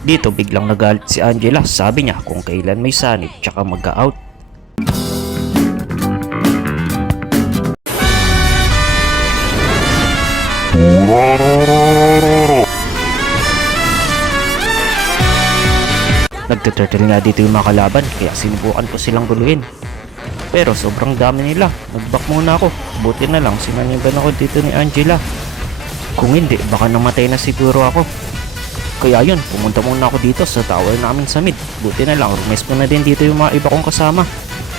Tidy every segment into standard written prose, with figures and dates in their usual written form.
Dito biglang nagalit si Angela, sabi niya kung kailan may sanib tsaka mag-out. Nagtuturtle nga dito yung mga kalaban kaya sinubukan ko silang guluhin. Pero sobrang dami nila, nag-back muna ako, buti na lang sinaniban ako dito ni Angela. Kung hindi baka namatay na siguro ako. Kaya yun, pumunta muna ako dito sa tower namin sa mid. Buti na lang, rumes ko na din dito yung mga iba kong kasama.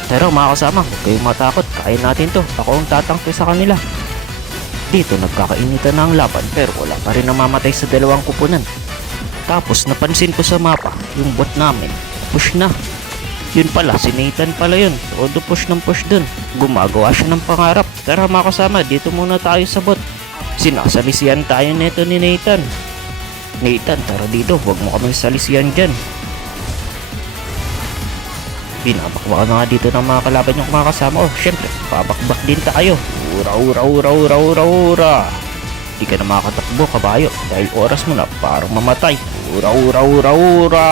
Pero mga kasama, huwag kayong matakot, kaya natin to, ako ang tatangke sa kanila. Dito nagkakainitan na ang laban pero wala pa rin namamatay sa dalawang kupunan. Tapos napansin ko sa mapa, yung bot namin, push na. Yun pala, si Nathan pala yun, todo push ng push dun. Gumagawa siya ng pangarap. Tara mga kasama, dito muna tayo sa bot. Sinasalisihan tayo neto ni Nathan. Nathan, tara dito, huwag mo kami salisihan dyan. Binabakbak na nga dito ng mga kalaban yung mga kasama ko. Syempre, babakbak din tayo. Ura, ura, ura, ura, ura, ura. Di ka na makakatakbo, kabayo, dahil oras mo na parang mamatay. Ura, ura, ura, ura.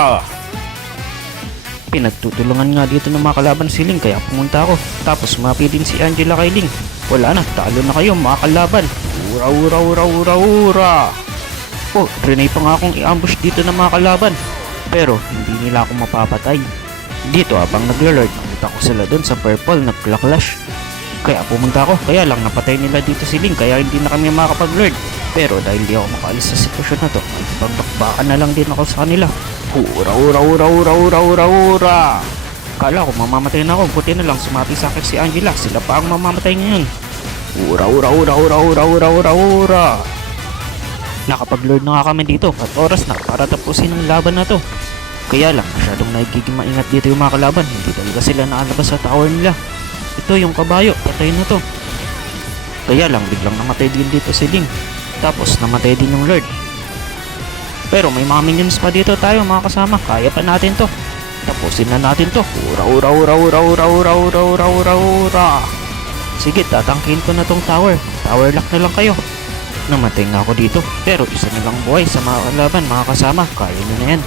Pinagtutulungan nga dito ng mga kalaban si Ling kaya pumunta ako. Tapos mapi din si Angela kay Ling. Wala na, talo na kayo mga kalaban. Ura, ura, ura, ura, ura. Oh, trinay pa nga akong i-ambush dito ng mga kalaban. Pero hindi nila ako mapapatay. Dito habang naglo-lord, nakita ko sila dun sa purple, nagklaklash. Kaya pumunta ako, kaya lang napatay nila dito si Ling, kaya hindi na kami makakapag-lord. Pero dahil di ako makaalis sa sitwasyon na to, pagbakbakan na lang din ako sa kanila. Ura, ura, ura, ura, ura, ura, ura. Kala ko mamamatay na ako, buti na lang sumati sa akin si Angela, sila pa ang mamamatay ngayon. Ura, ura, ura, ura, ura, ura, ura, ura. Nakapag-lord na nga kami dito at oras na para tapusin ang laban na to. Kaya lang, masyadong nagiging maingat dito yung mga kalaban. Hindi talaga sila nakalabas sa tower nila. Ito yung kabayo, patay na to. Kaya lang, biglang namatay din dito si Ling. Tapos namatay din yung Lord. Pero may mga minions pa dito tayo mga kasama. Kaya pa natin to. Tapusin na natin to. Ura, ura, ura, ura, ura, ura, ura, ura, ura, ura. Sige, tatangkin ko na tong tower. Tower lock na lang kayo. Namatay nga ako dito. Pero isa na lang buhay sa mga kalaban mga kasama. Kaya nyo na yan.